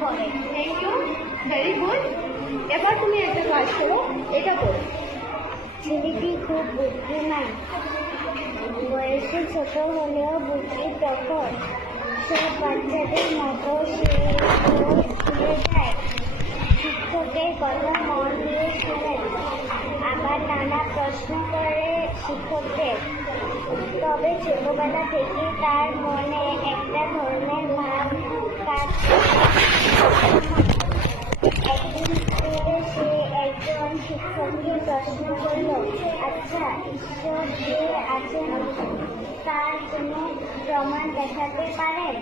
করে। Thank you, very good. এবার তুমি একটা কাজ করো, এটা করো। ছেলেটি খুব বুদ্ধিমান, বয়সে ছোট হলেও বুদ্ধি প্রখর। সব বাচ্চাদের মতো সে স্কুলে যায়, শিক্ষকের কথা মন দিয়ে শুনে, আবার নানা প্রশ্ন করে শিক্ষকদের। তবে ছোটবেলা থেকে তার মনে একটা ধরনের ভাব কাজ করত। একদিন স্কুলে সে একজন শিক্ষককে প্রশ্ন করল, আচ্ছা, ঈশ্বর যে আছেন তার কোনো প্রমাণ দেখাতে পারেন?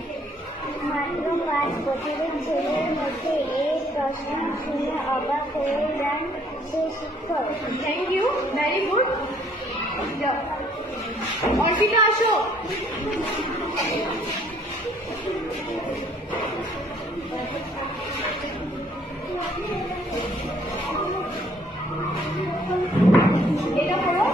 মাত্র 5 বছরের ছেলের মধ্যে এই প্রশ্ন শুনে অবাক হয়ে যান সে শিক্ষক। Thank you, very good. Arpita আসো। এটা করো।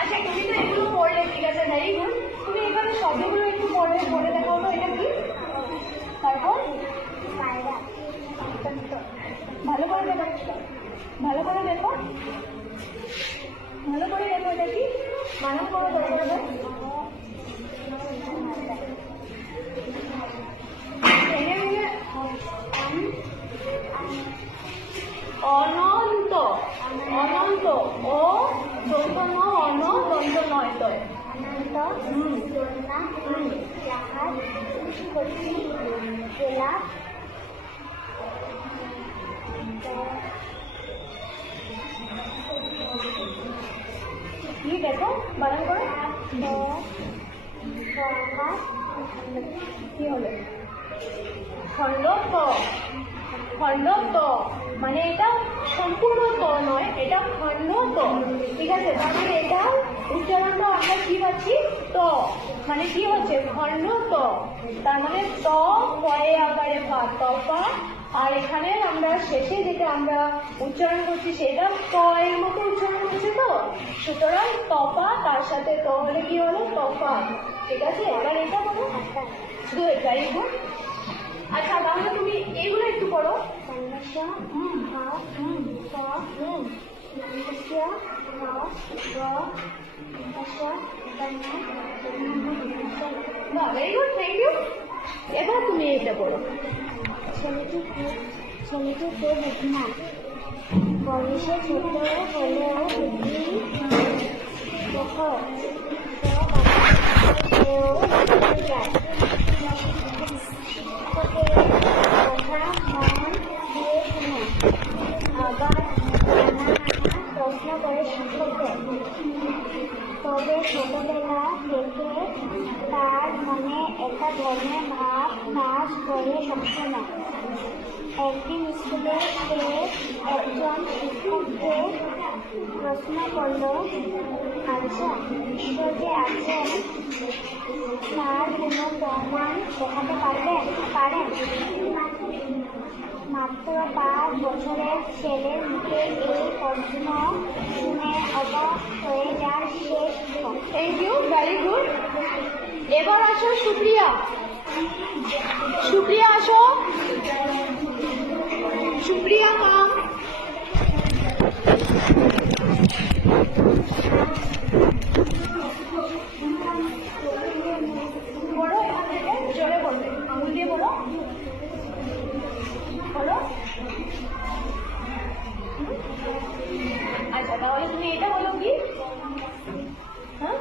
আচ্ছা, তুমি তো এগুলো পড়লে, ঠিক আছে, ভেরি গুড। তুমি এখানে শব্দগুলো একটু পড়ে দেখো তো, এটা কি? তারপর ভালো করে দেখো, ভালো করে দেখো, ভালো করে দেখো, এটা কি? বানান করো, দরকার অনন্ত, অনন্ত, ও দন্ত ন, অন দন্ত নয় তো। জাহাজ, কচি, গোলাপ, কি দেখো, বানান করো। কি হলো? খণ্ড ত, খণ্ড ত, মানে এটা সম্পূর্ণ ত নয়, এটা খণ্ড ত, ঠিক আছে? তাহলে এটা উচ্চারণটা আমরা কি পাচ্ছি? ত, মানে কি হচ্ছে? খণ্ড ত। তার মানে ত পরে আকারে পা, ত পা। আর এখানে আমরা শেষে যেটা আমরা উচ্চারণ করছি সেটা ত এর মতো উচ্চারণ হচ্ছে তো, সুতরাং তপা, তার সাথে ত হলে কি হলো? তপা, ঠিক আছে? এবার এটা বলো। Good, very good. আচ্ছা, তাহলে তুমি এগুলো একটু পড়ো। Very good, thank you. এবার তুমি এটা পড়ো। ছেলেটি খুব বুদ্ধিমান, বয়সে ছোট হলেও বুদ্ধি প্রখর। শিক্ষকের কথা মন দিয়ে শুনে, আবার নানা প্রশ্ন করে শিক্ষকদের। তবে ছোটবেলা থেকে তার মনে একটা ধরনের ভাব কাজ করে সবসময়। একদিন স্কুলে সে একজন শিক্ষককে প্রশ্ন করল, আচ্ছা, ঈশ্বর যে আছেন তার কোনো প্রমাণ দেখাতে পারেন? মাত্র 5 বছরের ছেলের মুখে এই প্রশ্ন শুনে অবাক হয়ে যান সে শিক্ষক। Thank you, very good. এবার আসো সুপ্রিয়া। সুপ্রিয়া আসো। সুপ্রিয়া কাম। বলো, এখান থেকে জোরে বলবে, আঙুল দিয়ে বলো, বলো। আচ্ছা, তাহলে তুমি এটা বলো কি? হ্যাঁ,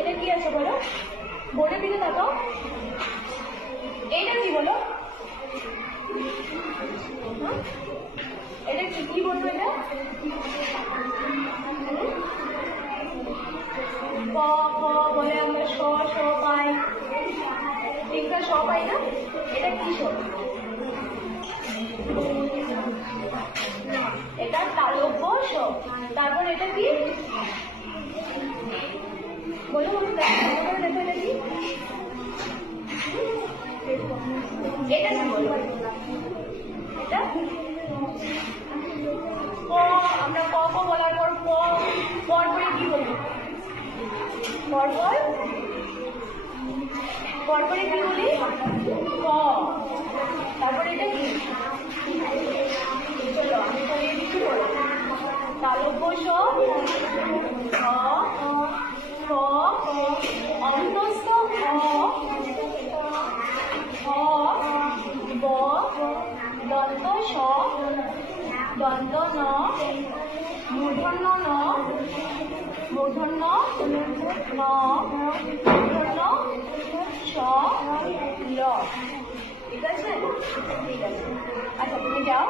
এটা কি আছে বলো? বোর্ডের দিকে তাকাও। এটা কি বলো? এটা কি বলবো? এটা ক খ বলে আমরা স পাই, দীর্ঘ স পাই না? এটা কি স? এটা তালব্য স। তারপর এটা কি বলো? দেখো এটা কি? এটা কি বলবো? এটা আমরা ক ক বলার পর পরপরে কি বলি? পরপরে কি বলি? ক। তারপরে এটা কি? চলো আমি করিয়ে দিচ্ছি বলো। তালব্য স, খ, ক, অন্তস্থ অ, হ, ব, দন্ত স, দন্ত ন, মূর্ধন্য ন, মূর্ধন্য ন, মূর্ধন্য স, ল। ঠিক আছে? ঠিক আছে। আচ্ছা তুমি যাও।